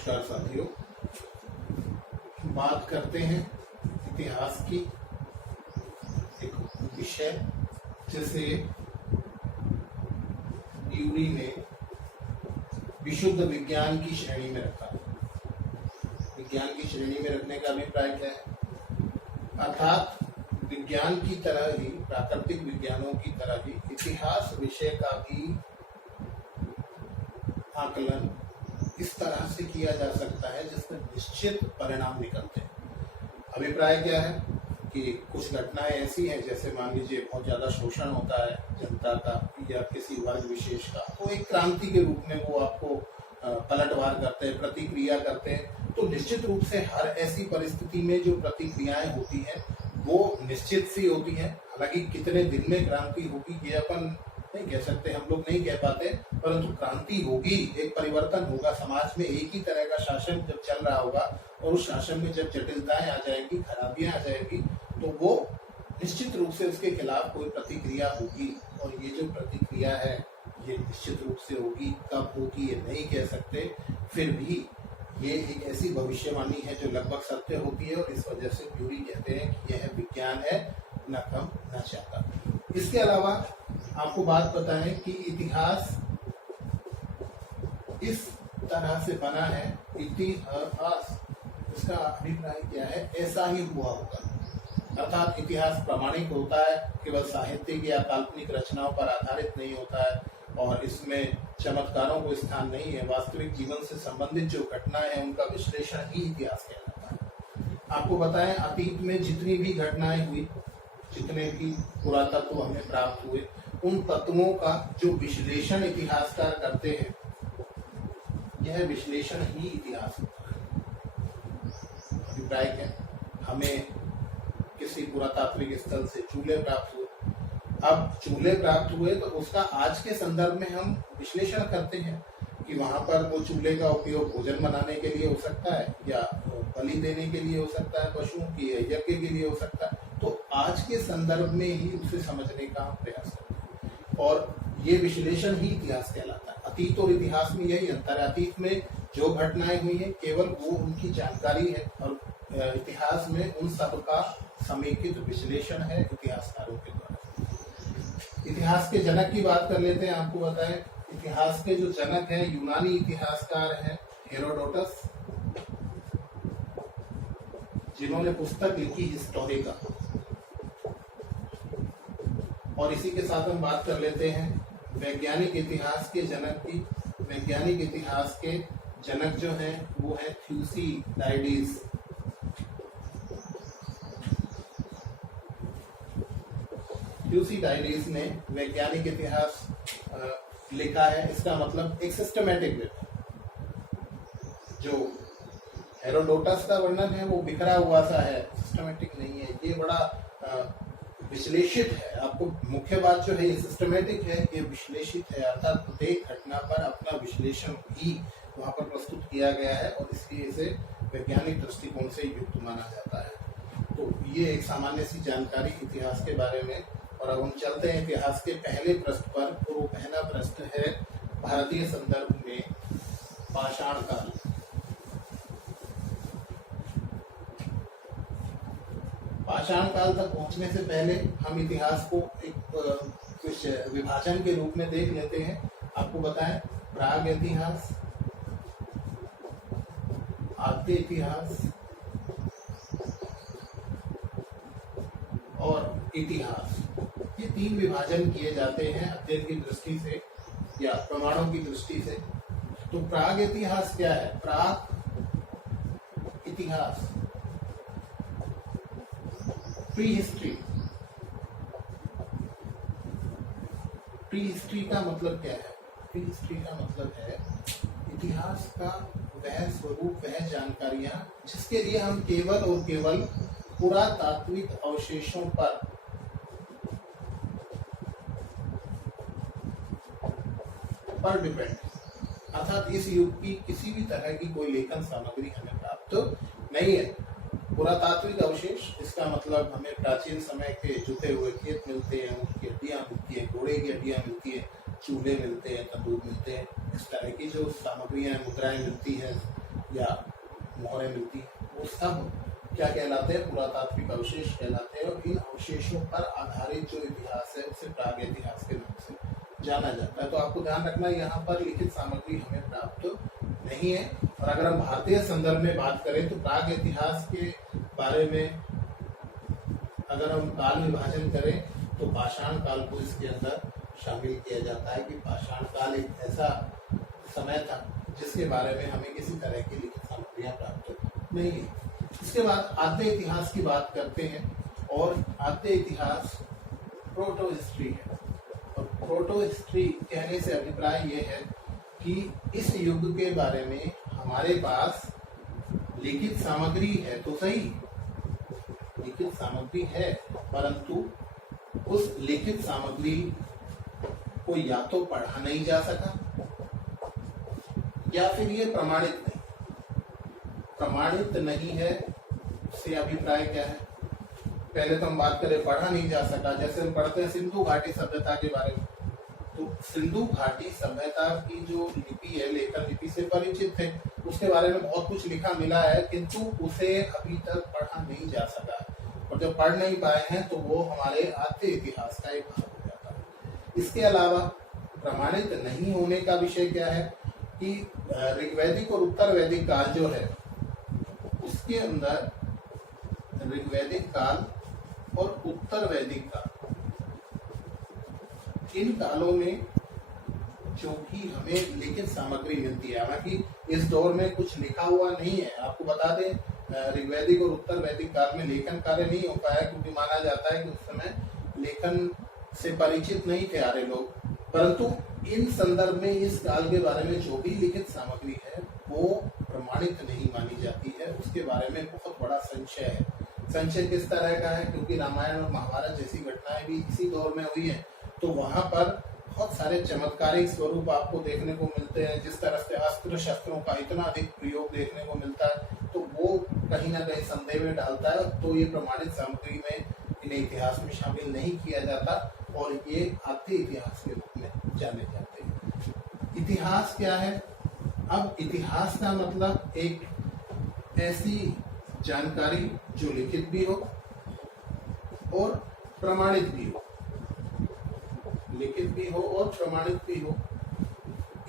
नमस्कार साथियों, बात करते हैं इतिहास की एक विषय जिसे यूरी ने विशुद्ध विज्ञान की श्रेणी में रखा। विज्ञान की श्रेणी में रखने का अभिप्राय क्या है? अर्थात विज्ञान की तरह ही, प्राकृतिक विज्ञानों की तरह ही इतिहास विषय का भी आकलन इस तरह से किया जा सकता है जिसमें निश्चित परिणाम निकलते हैं। अभिप्राय क्या है कि कुछ घटनाएं ऐसी हैं, जैसे मान लीजिए बहुत ज्यादा शोषण होता है जनता का या किसी वर्ग विशेष का, तो एक क्रांति के रूप में वो आपको पलटवार करते हैं, प्रतिक्रिया करते हैं। तो निश्चित रूप से हर ऐसी परिस्थिति में जो प्रतिक्रियाएं होती हैं वो निश्चित सी होती हैं। हालांकि कितने दिन में क्रांति होगी ये अपन नहीं कह सकते, हम लोग नहीं कह पाते, परंतु क्रांति होगी, एक परिवर्तन होगा। समाज में एक ही तरह का शासन जब चल रहा होगा और उस शासन में जब जटिलताएं आ जाएंगी, खराबियां आ जाएंगी, तो वो निश्चित रूप से उसके खिलाफ कोई प्रतिक्रिया होगी। और ये जो प्रतिक्रिया है ये निश्चित रूप से होगी। कब होगी ये नहीं कह सकते, फिर भी ये एक ऐसी भविष्यवाणी है जो लगभग सत्य होती है और इस वजह से यूरी कहते हैं कि यह विज्ञान है, न कम न ज्यादा। इसके अलावा आपको बात पता है कि इतिहास इस तरह से बना है, इतिहास इसका अभिप्राय क्या है? ऐसा ही हुआ होगा। अर्थात इतिहास प्रामाणिक होता है, केवल साहित्यिक या काल्पनिक रचनाओं पर आधारित नहीं होता है और इसमें चमत्कारों को स्थान नहीं है। वास्तविक जीवन से संबंधित जो घटनाएं हैं उनका विश्लेषण ही इतिहास कहलाता है। आपको बताएं, अतीत में जितनी भी घटनाएं हुई, जितने भी पुरातत्व हमें प्राप्त हुए, उन तत्वों का जो विश्लेषण इतिहासकार करते हैं, यह विश्लेषण ही इतिहास होता है। अभिप्राय क्या? हमें किसी पुरातात्विक स्थल से चूल्हे प्राप्त हुए, अब चूल्हे प्राप्त हुए तो उसका आज के संदर्भ में हम विश्लेषण करते हैं कि वहां पर वो चूल्हे का उपयोग भोजन बनाने के लिए हो सकता है या बलि देने के लिए हो सकता है, पशुओं की यज्ञ के लिए हो सकता है। तो आज के संदर्भ में ही उसे समझने का प्रयास करते हैं और ये विश्लेषण ही इतिहास कहलाता है। अतीत और इतिहास में यही अंतर है। अतीत में जो घटनाएं हुई हैं केवल वो उनकी जानकारी है और इतिहास में उन सब का समेकित विश्लेषण है इतिहासकारों के द्वारा। इतिहास के जनक की बात कर लेते हैं। आपको बताएं, इतिहास के जो जनक हैं यूनानी इतिहासकार हैं हेरोडोटस, जिन्होंने पुस्तक लिखी हिस्टोरिका। और इसी के साथ हम बात कर लेते हैं वैज्ञानिक इतिहास के जनक की। वैज्ञानिक इतिहास के जनक जो हैं वो है थ्यूसिडाइडिस। थ्यूसिडाइडिस ने वैज्ञानिक इतिहास लिखा है। इसका मतलब एक सिस्टमैटिक वे। जो हेरोडोटस का वर्णन है वो बिखरा हुआ सा है, सिस्टमैटिक नहीं है। ये बड़ा विश्लेषित है। आपको मुख्य बात जो है ये सिस्टमैटिक है, ये विश्लेषित है, अर्थात प्रत्येक घटना पर अपना विश्लेषण भी वहां पर प्रस्तुत किया गया है और इसलिए इसे वैज्ञानिक दृष्टिकोण से युक्त माना जाता है। तो ये एक सामान्य सी जानकारी इतिहास के बारे में। और अब हम चलते हैं इतिहास के पहले पृष्ठ पर। तो वो पहला पृष्ठ है भारतीय संदर्भ में पाषाण काल। पाषाण काल तक पहुंचने से पहले हम इतिहास को एक कुछ विभाजन के रूप में देख लेते हैं। आपको बताएं, प्राग इतिहास, आद्य इतिहास और इतिहास, ये तीन विभाजन किए जाते हैं अध्ययन की दृष्टि से या प्रमाणों की दृष्टि से। तो प्राग इतिहास क्या है? प्राग इतिहास, प्री हिस्ट्री। प्री हिस्ट्री का मतलब क्या है? प्री हिस्ट्री का मतलब है इतिहास का वह स्वरूप, वह जानकारियां जिसके लिए हम केवल और केवल पुरातात्विक अवशेषों पर डिपेंड, अर्थात इस युग की किसी भी तरह की कोई लेखन सामग्री हमें प्राप्त नहीं है। पुरातात्विक अवशेष, इसका मतलब हमें प्राचीन समय के जुते हुए खेत मिलते हैं, उनकी हड्डियां मिलती हैं, घोड़े की हड्डियां मिलती हैं, चूल्हे मिलते हैं, तंदूर मिलते हैं, इस तरह की जो सामग्रियां, मुद्राएं मिलती हैं या मोहरें मिलती हैं, वो सब क्या कहलाते हैं? पुरातात्विक अवशेष कहलाते हैं। और इन अवशेषों पर आधारित जो इतिहास है उसे प्राग इतिहास के नाम से जाना जाता है। तो आपको ध्यान रखना, यहाँ पर लिखित सामग्री हमें प्राप्त नहीं है। और अगर हम भारतीय संदर्भ में बात करें तो प्राग इतिहास के बारे में अगर हम काल विभाजन करें तो पाषाण काल को इसके अंदर शामिल किया जाता है कि पाषाण काल एक ऐसा समय था जिसके बारे में हमें किसी तरह की लिखित सामग्रियां प्राप्त नहीं है। इसके बाद आद्य इतिहास की बात करते हैं, और आद्य इतिहास प्रोटो हिस्ट्री है। और प्रोटो हिस्ट्री कहने से अभिप्राय ये है कि इस युग के बारे में हमारे पास लिखित सामग्री है तो सही, लिखित सामग्री है, परंतु उस लिखित सामग्री को या तो पढ़ा नहीं जा सका या फिर ये प्रमाणित नहीं है। से अभिप्राय क्या है? पहले तो हम बात करें पढ़ा नहीं जा सका, जैसे हम पढ़ते हैं सिंधु घाटी सभ्यता के बारे में, तो सिंधु घाटी सभ्यता की जो लिपि है, लेखन लिपि से परिचित थे, उसके बारे में बहुत कुछ लिखा मिला है, किंतु उसे अभी तक पढ़ा नहीं जा सका। और जब पढ़ नहीं पाए हैं तो वो हमारे आद्य इतिहास का एक भाग हो जाता है। इसके अलावा प्रमाणित नहीं होने का विषय क्या है कि ऋग्वैदिक और उत्तर वैदिक काल जो है उसके अंदर ऋग्वैदिक काल और उत्तर वैदिक काल, इन कालों में जो भी हमें लिखित सामग्री मिलती है, हालांकि इस दौर में कुछ लिखा हुआ नहीं है। आपको बता दें, ऋग्वैदिक और उत्तर वैदिक काल में लेखन कार्य नहीं हो पाया, क्योंकि माना जाता है कि उस समय लेखन से परिचित नहीं थे आर्य लोग। परंतु इन संदर्भ में इस काल के बारे में जो भी लिखित सामग्री है वो प्रमाणित नहीं मानी जाती है। उसके बारे में बहुत बड़ा संशय है। संशय किस तरह का है? क्योंकि रामायण और महाभारत जैसी घटनाएं भी इसी दौर में हुई है, तो वहां पर बहुत सारे चमत्कारिक स्वरूप आपको देखने को मिलते हैं। जिस तरह से अस्त्र शस्त्रों का इतना अधिक प्रयोग देखने को मिलता है, तो वो कहीं ना कहीं संदेह में डालता है। तो ये प्रमाणित सामग्री में इन्हें इतिहास में शामिल नहीं किया जाता और ये आद्य इतिहास के रूप में जाने जाते हैं। इतिहास क्या है? अब इतिहास का मतलब एक ऐसी जानकारी जो लिखित भी हो और प्रमाणित भी हो, लिखित भी हो और प्रमाणित भी हो।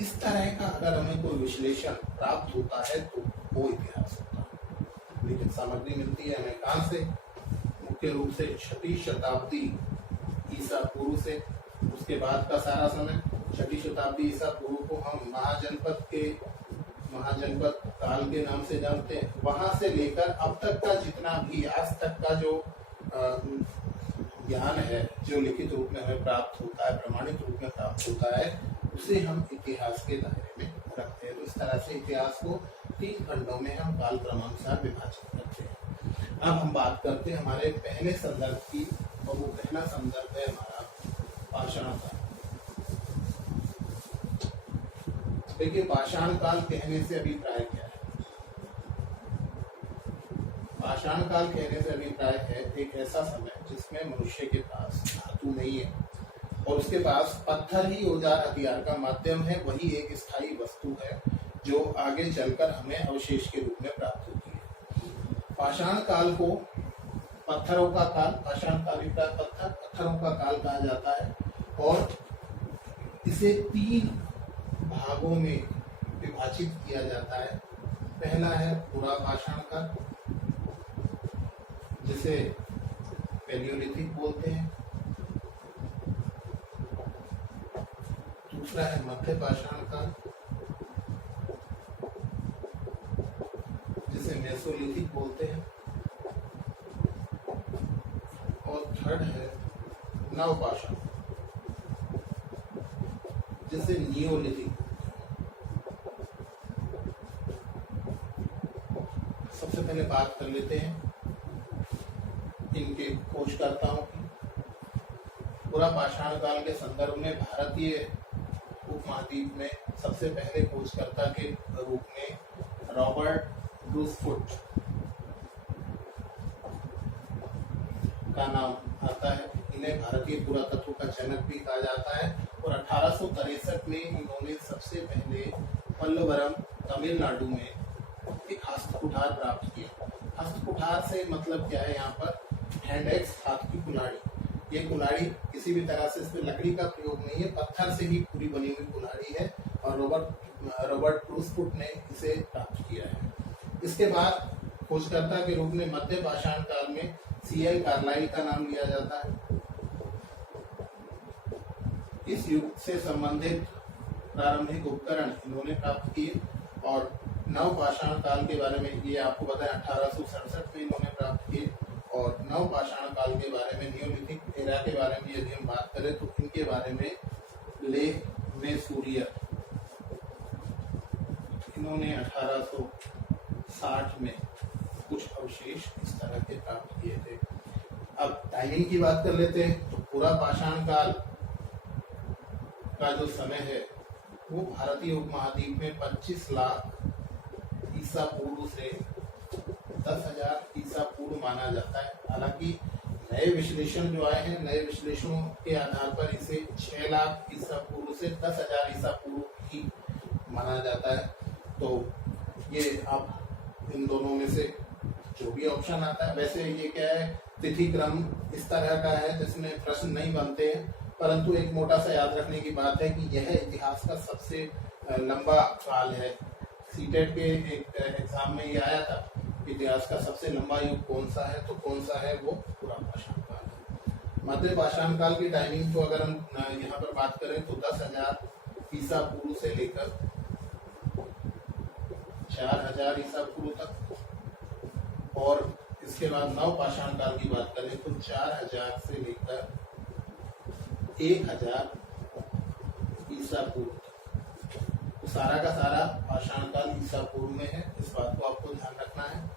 इस तरह का अगर हमें कोई विश्लेषण प्राप्त होता है तो वो इतिहास होता है। लिखित सामग्री मिलती है हमें कहां से? मुख्य रूप से 6वीं शताब्दी ईसा पूर्व से। उसके बाद का सारा समय 6वीं शताब्दी ईसा पूर्व को हम महाजनपद काल के नाम से जानते हैं। वहां से लेकर अब तक का जितना भी आज तक का जो ज्ञान है, जो लिखित रूप में हमें प्राप्त होता है, प्रमाणित रूप में प्राप्त होता है, उसे हम इतिहास के दायरे में रखते हैं। तो इस तरह से इतिहास को 3 खंडों में हम काल क्रमानुसार विभाजित करते हैं। अब हम बात करते हैं हमारे पहले संदर्भ की, और वो पहला संदर्भ है हमारा पाषाण काल। देखिए, पाषाण काल कहने से अभिप्राय क्या है? पाषाण काल कहने से अभिप्राय है एक ऐसा समय जिसमें मनुष्य के पास धातु नहीं है और उसके पास पत्थर ही औजार हथियार का माध्यम है। वही एक स्थायी वस्तु है जो आगे चलकर हमें अवशेष के रूप में प्राप्त होती है। पाषाण काल को पत्थरों का काल, पाषाण का अभिप्राय पत्थरों का काल कहा जाता है, और इसे 3 भागों में विभाजित किया जाता है। पहला है पूरा पाषाण काल, जिसे पैलियोलिथिक बोलते हैं। दूसरा है मध्य पाषाण काल, जिसे मेसोलिथिक बोलते हैं। और थर्ड है नव पाषाण, जिसे नियोलिथिक। सबसे पहले बात कर लेते हैं इनके खोजकर्ताओं की। पूरा पाषाण काल के संदर्भ में भारतीय उपमहाद्वीप में सबसे पहले खोजकर्ता के रूप में रॉबर्ट ब्रूसफुट का नाम आता है। इन्हें भारतीय पुरातत्व का जनक भी कहा जाता है। और 1863 में इन्होंने सबसे पहले पल्लवरम तमिलनाडु में एक हस्त कुठार प्राप्त किया। हस्त कुठार से मतलब क्या है, यहाँ पर हैंड एक्स, हाथ की कुल्हाड़ी। ये कुल्हाड़ी किसी भी तरह से इसमें लकड़ी का प्रयोग नहीं है, पत्थर से ही पूरी बनी हुई कुल्हाड़ी है और रॉबर्ट क्रूसफुट ने इसे प्राप्त किया है। इसके बाद खोजकर्ता के रूप में मध्य पाषाण काल में C.L. कार्लाइल का नाम लिया जाता है। इस युग से संबंधित प्रारंभिक उपकरण इन्होंने प्राप्त किए और नव पाषाण काल के बारे में ये आपको पता है 1867 में इन्होंने प्राप्त किए। और नव पाषाण काल के बारे में, नियोलिथिक एरा के बारे में यदि हम बात करें तो इनके बारे में लेह में सूर्य इन्होंने 1860 में कुछ अवशेष इस तरह के प्राप्त किए थे। अब टाइमिंग की बात कर लेते हैं तो पूरा पाषाण काल का जो समय है वो भारतीय उपमहाद्वीप में 25 लाख ईसा पूर्व से 10,000 ईसा पूर्व माना जाता है। हालांकि नए विश्लेषण जो आए हैं, नए विश्लेषणों के आधार पर इसे 6 लाख ईसा पूर्व से 10,000 ईसा पूर्व ही माना जाता है। तो ये आप इन दोनों में से जो भी ऑप्शन आता है, वैसे ये क्या है, तिथि क्रम इस तरह का है जिसमें प्रश्न नहीं बनते हैं, परंतु एक मोटा सा याद रखने की बात है कि यह इतिहास का सबसे लंबा काल है। सीटेट के एक एग्जाम में ये आया था, इतिहास का सबसे लंबा युग कौन सा है, तो कौन सा है, वो पूरा पाषाण काल है। मध्य पाषाण काल की टाइमिंग को अगर हम यहाँ पर बात करें तो 10,000 ईसा पूर्व से लेकर 4,000 ईसा पूर्व तक, और इसके बाद नव पाषाण काल की बात करें तो 4,000 से लेकर 1,000 ईसा पूर्व तक। तो सारा का सारा पाषाण काल ईसा पूर्व में है, इस बात को आपको ध्यान रखना है।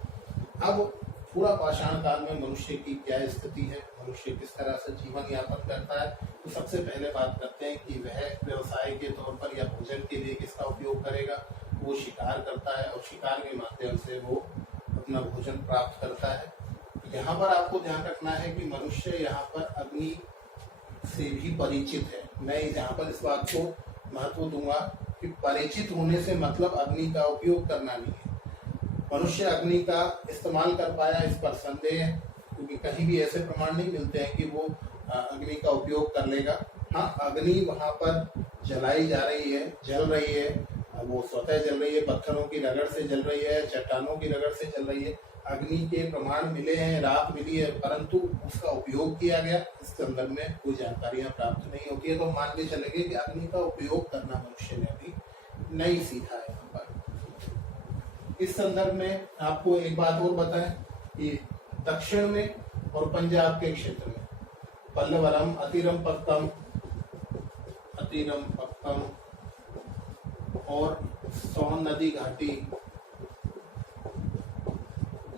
अब पूरा पाषाण काल में मनुष्य की क्या स्थिति है, मनुष्य किस तरह से जीवन यापन करता है, तो सबसे पहले बात करते हैं कि वह व्यवसाय के तौर पर या भोजन के लिए किसका उपयोग करेगा। वो शिकार करता है और शिकार के माध्यम से वो अपना भोजन प्राप्त करता है। यहाँ पर आपको ध्यान रखना है कि मनुष्य यहाँ पर अग्नि से भी परिचित है। मैं यहाँ पर इस बात को महत्व दूंगा कि परिचित होने से मतलब अग्नि का उपयोग करना नहीं है। मनुष्य अग्नि का इस्तेमाल कर पाया इस पर संदेह है, क्योंकि कहीं भी ऐसे प्रमाण नहीं मिलते हैं कि वो अग्नि का उपयोग कर लेगा। हाँ, अग्नि वहां पर जलाई जा रही है, जल रही है, वो स्वतः जल रही है, पत्थरों की रगड़ से जल रही है, चट्टानों की रगड़ से जल रही है। अग्नि के प्रमाण मिले हैं, राख मिली है, परंतु उसका उपयोग किया गया इस संदर्भ में कोई जानकारियां प्राप्त नहीं होती है। तो मान के चलेंगे कि अग्नि का उपयोग करना मनुष्य ने अभी नहीं सीखा है। यहाँ पर इस संदर्भ में आपको एक बात और बताएं कि दक्षिण में और पंजाब के क्षेत्र में पल्लवरम, अतिरम पक्कम और सोन नदी घाटी,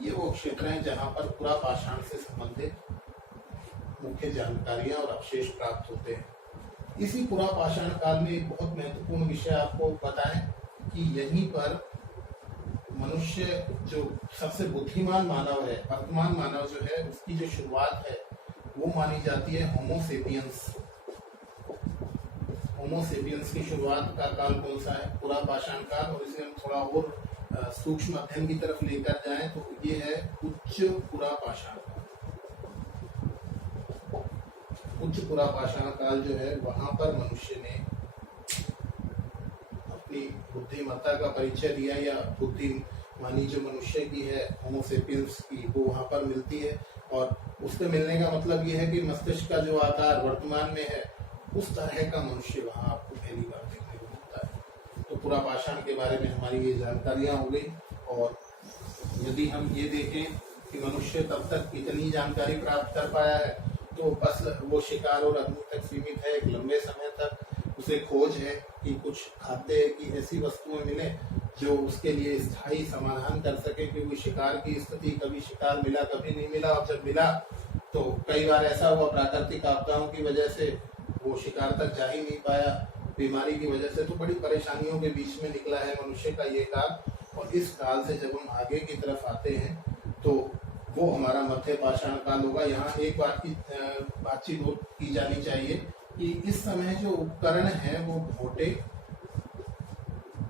ये वो क्षेत्र हैं जहां पर पूरा पाषाण से संबंधित मुख्य जानकारियां और अवशेष प्राप्त होते हैं। इसी पूरा पाषाण काल में एक बहुत महत्वपूर्ण विषय आपको बताएं कि यहीं पर मनुष्य जो सबसे बुद्धिमान मानव है, वर्तमान मानव जो है, उसकी जो शुरुआत है वो मानी जाती है होमोसेपियंस। होमोसेपियंस की शुरुआत का काल कौन सा है? पूरा पाषाण काल। और इसे हम थोड़ा और सूक्ष्म अध्ययन की तरफ लेकर जाएं तो ये है उच्च पूरा पाषाण काल। उच्च पूरा पाषाण काल जो है, वहां पर मनुष्य ने अपनी बुद्धिमत्ता का परिचय दिया, या बुद्धिमानी जो मनुष्य की है, होमोसेपियंस की, वो वहां पर मिलती है। और उसके मिलने का मतलब ये है कि मस्तिष्क का जो आकार वर्तमान में है, उस तरह का मनुष्य वहां आपको पहली बार देखने को मिलता है। तो पूरा पाषाण के बारे में हमारी ये जानकारियां हो गई। और यदि हम ये देखें कि मनुष्य तब तक कितनी जानकारी प्राप्त कर पाया है, तो बस वो शिकार और अग्नि तक सीमित है। एक लंबे समय तक उसे खोज है कि कुछ खाद्य की ऐसी वस्तुएं मिले जो उसके लिए स्थायी समाधान कर सके, क्योंकि शिकार की स्थिति, कभी शिकार मिला कभी नहीं मिला, और जब मिला तो कई बार ऐसा हुआ प्राकृतिक आपदाओं की वजह से वो शिकार तक जा ही नहीं पाया, बीमारी की वजह से। तो बड़ी परेशानियों के बीच में निकला है मनुष्य का ये काल। और इस काल से जब हम आगे की तरफ आते हैं तो वो हमारा मध्य पाषाण काल होगा। यहाँ एक बात की बातचीत की जानी चाहिए कि इस समय जो उपकरण है वो मोटे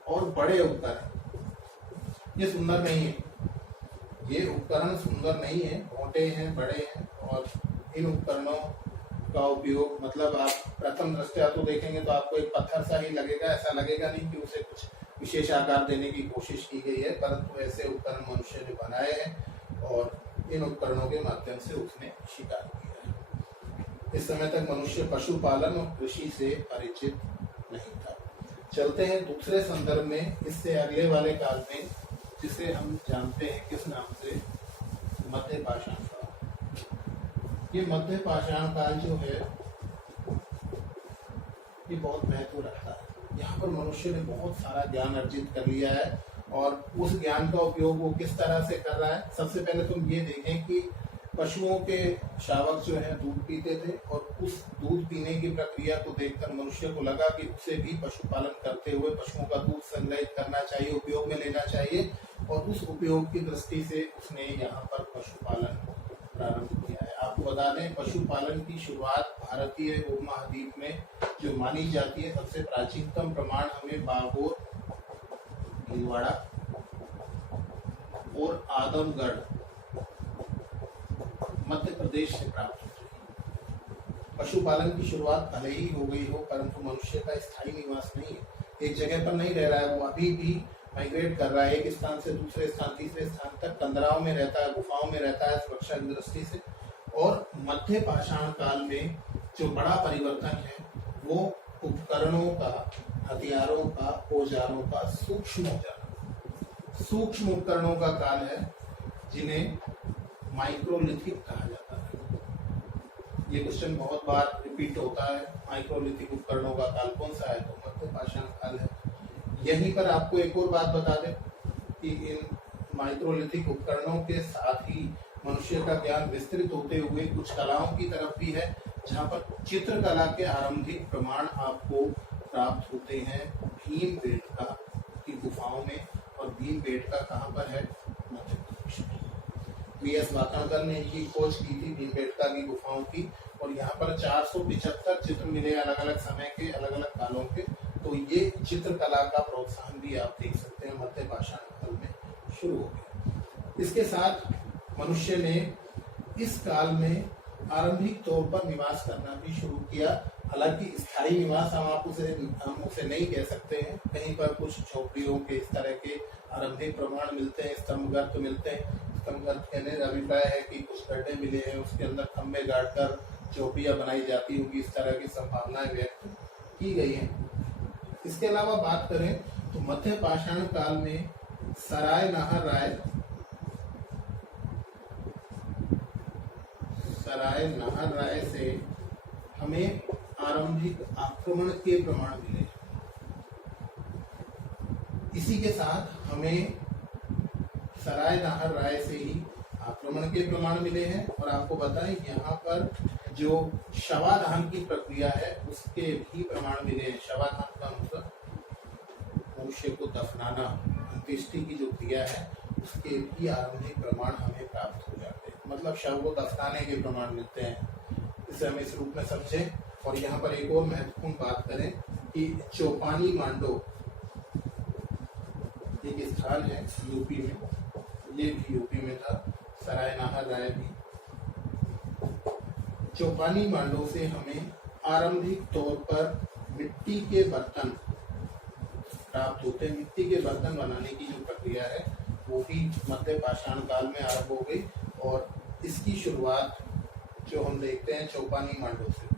और बड़े उपकरण, ये सुंदर नहीं है, ये उपकरण सुंदर नहीं है, मोटे हैं, बड़े हैं। और इन उपकरणों का उपयोग मतलब आप प्रथम दृष्टया तो देखेंगे तो आपको एक पत्थर सा ही लगेगा, ऐसा लगेगा नहीं कि उसे कुछ विशेष आकार देने की कोशिश की गई है, परंतु ऐसे उपकरण मनुष्य ने बनाए हैं और इन उपकरणों के माध्यम से उसने शिकार किया है। इस समय तक मनुष्य पशुपालन और कृषि से परिचित नहीं था। चलते हैं दूसरे संदर्भ में, इससे अगले वाले काल में, जिसे हम जानते हैं किस नाम से, मध्य पाषाण काल। ये मध्य पाषाण काल जो है ये बहुत महत्व रखता है। यहाँ पर मनुष्य ने बहुत सारा ज्ञान अर्जित कर लिया है और उस ज्ञान का उपयोग वो किस तरह से कर रहा है। सबसे पहले तुम ये देखें कि पशुओं के शावक जो है दूध पीते थे और उस दूध पीने की प्रक्रिया को देखकर मनुष्य को लगा कि उसे भी पशुपालन करते हुए पशुओं का दूध संग्रहित करना चाहिए, उपयोग में लेना चाहिए, और उस उपयोग की दृष्टि से उसने यहाँ पर पशुपालन प्रारंभ किया है। आपको बता दें, पशुपालन की शुरुआत भारतीय उपमहाद्वीप में जो मानी जाती है सबसे प्राचीनतम प्रमाण हमें बागोर, भीलवाड़ा और आदमगढ़ मध्य प्रदेश से प्राप्त होती है। पशुपालन की शुरुआत भले ही हो गई हो, परंतु मनुष्य का स्थायी निवास नहीं है, एक जगह पर नहीं रह रहा है, वो अभी भी माइग्रेट कर रहा है एक स्थान से दूसरे स्थान, तीसरे स्थान तक, कंदराओं में रहता है, गुफाओं में रहता है सुरक्षा की दृष्टि से। और मध्य पाषाण काल में जो बड़ा परिवर्तन है वो उपकरणों का, हथियारों का, औजारों का सूक्ष्म हो जाना, सूक्ष्म उपकरणों का काल है, जिन्हें माइक्रोलिथिक कहा जाता है। ये क्वेश्चन बहुत बार रिपीट होता है, माइक्रोलिथिक उपकरणों का काल कौन सा है, तो मध्य पाषाण काल है। यहीं पर आपको एक और बात बता दें कि इन माइक्रोलिथिक उपकरणों के साथ ही मनुष्य का ज्ञान विस्तृत होते हुए कुछ कलाओं की तरफ भी है, जहाँ पर चित्रकला के आरंभिक प्रमाण आपको प्राप्त होते हैं भीमबेटका की गुफाओं में। और भीमबेटका कहाँ पर है, मध्य प्रदेश में। B.S. वाकणकर ने इनकी खोज की थी भीमबेटका की गुफाओं की, और यहाँ पर 475 चित्र मिले अलग अलग समय के, अलग अलग कालों के। तो ये चित्रकला का प्रोत्साहन भी आप देख सकते हैं मध्य पाषाण काल में शुरू हो गया। इसके साथ मनुष्य ने इस काल में आरंभिक तौर पर निवास करना भी शुरू किया। हालांकि स्थायी निवास हम उसे नहीं कह सकते हैं, कहीं पर कुछ झोपड़ियों के इस तरह के आरंभिक प्रमाण मिलते हैं, स्तंभगर्त मिलते हैं। स्तंभगर्त कहने का अभिप्राय है कि कुछ गड्ढे मिले हैं, उसके अंदर खंबे गाड़कर झोपड़ियां बनाई जाती होगी, इस तरह की संभावनाएं व्यक्त की गई हैं। इसके अलावा बात करें तो मध्य पाषाण काल में सराय नाहर राय से हमें आरंभिक आक्रमण के प्रमाण मिले। इसी के साथ हमें सराय नाहर राय से ही आक्रमण के प्रमाण मिले हैं। और आपको बताएं यहाँ पर जो शवाधान की प्रक्रिया है उसके भी प्रमाण मिले हैं। शवाधान का मतलब मनुष्य को दफनाना, अंत्येष्टि की जो क्रिया है उसके भी आरंभिक प्रमाण हमें प्राप्त हो जाते हैं, मतलब शव को दफनाने के प्रमाण मिलते हैं। इसे हम इस रूप में समझें। और यहाँ पर एक और महत्वपूर्ण बात करें कि चौपानी मांडो एक स्थान है यूपी में, ये भी यूपी में था, सराय नाहर राय भी। चौपानी मांडो से हमें आरंभिक तौर पर मिट्टी के बर्तन प्राप्त होते हैं। मिट्टी के बर्तन बनाने की जो प्रक्रिया है वो भी मध्य पाषाण काल में आरंभ हो गई, और इसकी शुरुआत जो हम देखते हैं चौपानी मांडो से।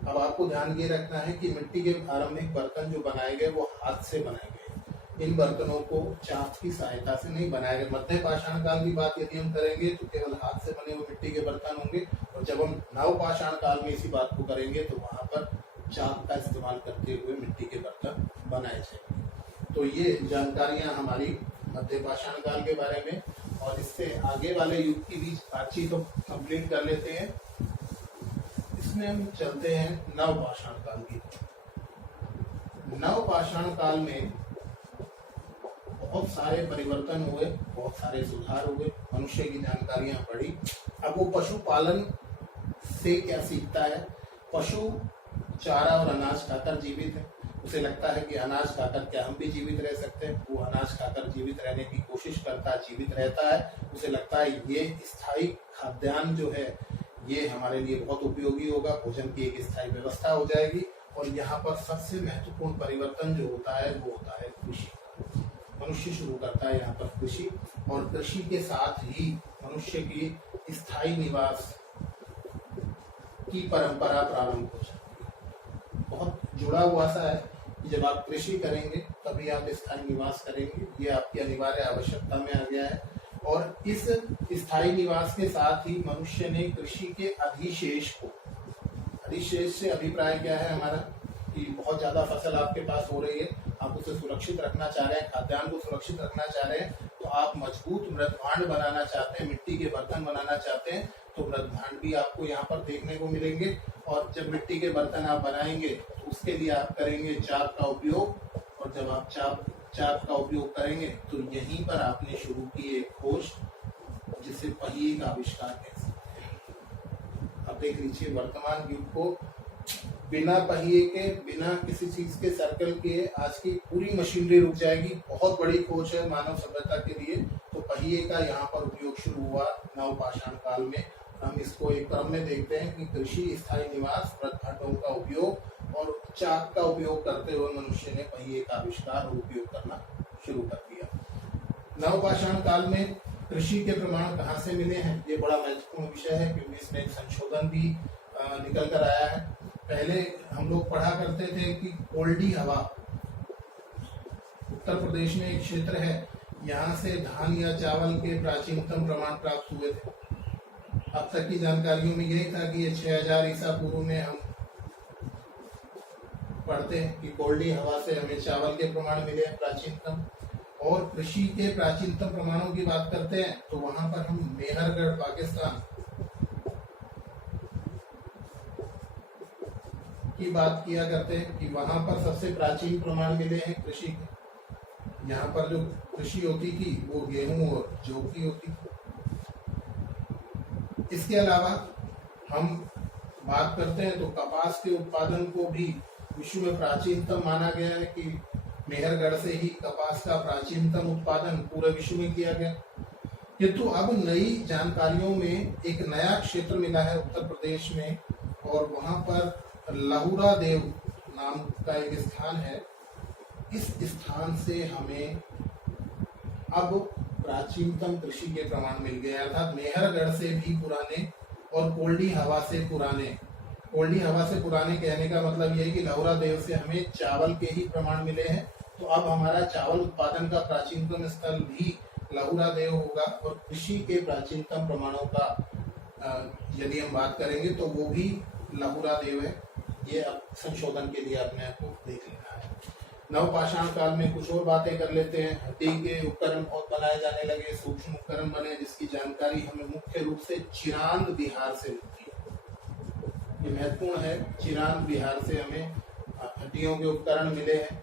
अब आपको ध्यान ये रखना है कि मिट्टी के आरंभिक बर्तन जो बनाए गए वो हाथ से बनाए गए। इन बर्तनों को चाक की सहायता से नहीं बनाया गया। मध्य पाषाण काल की बात यदि हम करेंगे तो केवल हाथ से बने हुए मिट्टी के बर्तन होंगे, और जब हम नव पाषाण काल में इसी बात को करेंगे तो वहां पर चाक का इस्तेमाल करते हुए मिट्टी के बर्तन बनाए जाएंगे। तो ये जानकारियां हमारी मध्य पाषाण काल के बारे में, और इससे आगे वाले युग की भी बातचीत हम कंप्लीट कर लेते हैं। इसमें हम चलते हैं नव पाषाण काल की। नव पाषाण काल में बहुत सारे परिवर्तन हुए, बहुत सारे सुधार हुए, मनुष्य की जानकारियां बढ़ी। अब वो पशुपालन से क्या सीखता है, पशु चारा और अनाज खाकर जीवित है, उसे लगता है कि अनाज खाकर क्या हम भी जीवित रह सकते हैं, वो अनाज खाकर जीवित रहने की कोशिश करता है, जीवित रहता है। उसे लगता है ये स्थायी खाद्यान्न जो है ये हमारे लिए बहुत उपयोगी होगा, भोजन की एक स्थायी व्यवस्था हो जाएगी। और यहाँ पर सबसे महत्वपूर्ण परिवर्तन जो होता है वो होता है कृषि। मनुष्य शुरू करता है यहाँ पर कृषि, और कृषि के साथ ही मनुष्य की स्थायी निवास की परंपरा प्रारंभ हो जाती है। बहुत जुड़ा हुआ सा है कि जब आप कृषि करेंगे तभी आप स्थायी निवास करेंगे, ये आपकी अनिवार्य आवश्यकता में आ गया है। और इस स्थायी निवास के साथ ही मनुष्य ने कृषि के अधिशेष को, अधिशेष से अभिप्राय क्या है हमारा कि बहुत ज्यादा फसल आपके पास हो रही है, आप उसे सुरक्षित रखना चाह रहे हैं, खाद्यान्न को सुरक्षित रखना चाह रहे हैं, तो आप मजबूत मृद भांड बनाना चाहते हैं, मिट्टी के बर्तन बनाना चाहते हैं, तो मृद भांड भी आपको यहाँ पर देखने को मिलेंगे। और जब मिट्टी के बर्तन आप बनाएंगे तो उसके लिए आप करेंगे चाक का उपयोग, और जब आप चाक का उपयोग करेंगे तो यहीं पर आपने शुरू की एक खोज जिसे पहिए का आविष्कार कह सकते हैं। अब देख लीजिए वर्तमान युग को बिना पहिए के, बिना किसी चीज के सर्कल के आज की पूरी मशीनरी रुक जाएगी। बहुत बड़ी खोज है मानव सभ्यता के लिए। तो पहिए का यहाँ पर उपयोग शुरू हुआ नवपाषाण काल में। हम इसको एक क्रम में देखते हैं कि कृषि, स्थायी निवास, मृदभांडों का उपयोग और चाक का उपयोग करते हुए मनुष्य ने पहिए का आविष्कार और उपयोग करना शुरू कर दिया। नवपाषाण काल में कृषि के प्रमाण कहाँ से मिले हैं, ये बड़ा महत्वपूर्ण विषय है क्योंकि इसमें एक संशोधन भी निकल कर आया है। पहले हम लोग पढ़ा करते थे कि कोल्डी हवा, उत्तर प्रदेश में एक क्षेत्र है, यहाँ से धान या चावल के प्राचीनतम प्रमाण प्राप्त हुए थे। अब तक की जानकारियों में यही था कि ये 6000 ईसा पूर्व में हम पढ़ते हैं कि कोल्डी हवा से हमें चावल के प्रमाण मिले हैं प्राचीनतम। और कृषि के प्राचीनतम प्रमाणों की बात करते हैं तो वहां पर हम मेहरगढ़ पाकिस्तान की बात किया करते हैं कि वहां पर सबसे प्राचीन प्रमाण मिले हैं कृषि के। यहाँ पर जो कृषि होती थी वो गेहूं और जौ की होती। इसके अलावा हम बात करते हैं तो कपास के उत्पादन को भी विश्व में प्राचीनतम माना गया है कि मेहरगढ़ से ही कपास का प्राचीनतम उत्पादन पूरे विश्व में किया गया। किंतु अब नई जानकारियों में एक नया क्षेत्र मिला है उत्तर प्रदेश में, और वहां पर लहुरा देव नाम का एक स्थान है। इस स्थान से हमें अब प्राचीनतम कृषि के प्रमाण मिल गए, अर्थात मेहरगढ़ से भी पुराने और कोल्डी हवा से पुराने। कोल्डी हवा से पुराने कहने का मतलब यह है कि लहुरा देव से हमें चावल के ही प्रमाण मिले हैं। तो अब हमारा चावल उत्पादन का प्राचीनतम स्थल भी लहुरा देव होगा। और कृषि के प्राचीनतम प्रमाणों का यदि हम बात करेंगे तो वो भी लहुरा देव है। ये अब संशोधन के लिए अपने आप को देख लेना है। नवपाषाण काल में कुछ और बातें कर लेते हैं। हड्डी के उपकरण बहुत बनाए जाने लगे, सूक्ष्म उपकरण बने, जिसकी जानकारी हमें मुख्य रूप से चिरांद बिहार से मिलती है। ये महत्वपूर्ण है। चिरांद बिहार से हमें हड्डियों के उपकरण मिले हैं,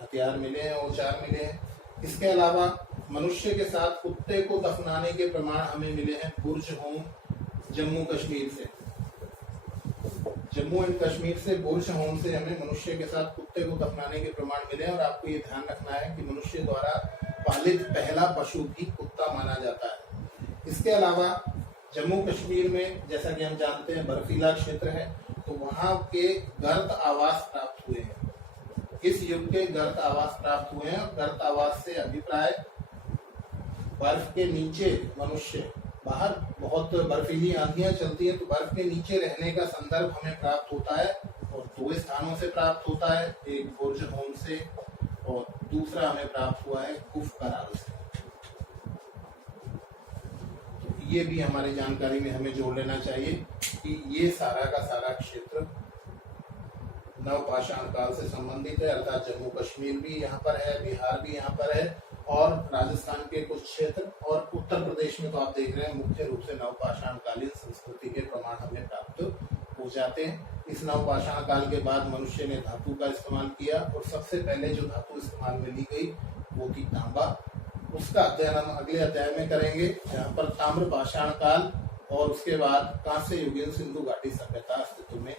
हथियार मिले हैं, औजार मिले हैं। इसके अलावा मनुष्य के साथ कुत्ते को दफनाने के प्रमाण हमें मिले हैं बुर्ज होम, जम्मू कश्मीर से। जम्मू एंड कश्मीर से बुर्ज होम से हमें मनुष्य के साथ कुत्ते को दफनाने के प्रमाण मिले। और आपको ये ध्यान रखना है कि मनुष्य द्वारा पालित पहला पशु भी कुत्ता माना जाता है। इसके अलावा जम्मू कश्मीर में जैसा कि हम जानते हैं बर्फीला क्षेत्र है, तो वहां के गर्त आवास प्राप्त हुए हैं। इस युग के गर्त आवास प्राप्त हुए हैं। गर्त आवास से अभिप्राय बर्फ के नीचे मनुष्य, बाहर बहुत बर्फीली आंधियां चलती है तो बर्फ के नीचे रहने का संदर्भ हमें प्राप्त होता है, और दो स्थानों से प्राप्त होता है, एक बुर्ज होम से और दूसरा हमें प्राप्त हुआ है कुफ कराल से। तो ये भी हमारी जानकारी में हमें जोड़ लेना चाहिए कि ये सारा का सारा क्षेत्र नवपाषाण काल से संबंधित है, अर्थात जम्मू कश्मीर भी यहाँ पर है, बिहार भी यहाँ पर है, और राजस्थान के कुछ क्षेत्र, और उत्तर प्रदेश में तो आप देख रहे हैं मुख्य रूप से नवपाषाण कालीन संस्कृति के प्रमाण हमें प्राप्त हो जाते हैं। इस नवपाषाण काल के बाद मनुष्य ने धातु का इस्तेमाल किया, और सबसे पहले जो धातु इस्तेमाल में ली गई वो थी तांबा। उसका अध्ययन हम अगले अध्याय में करेंगे, जहाँ पर ताम्रपाषाण काल और उसके बाद कांस्य युगीन सिंधु घाटी सभ्यता अस्तित्व में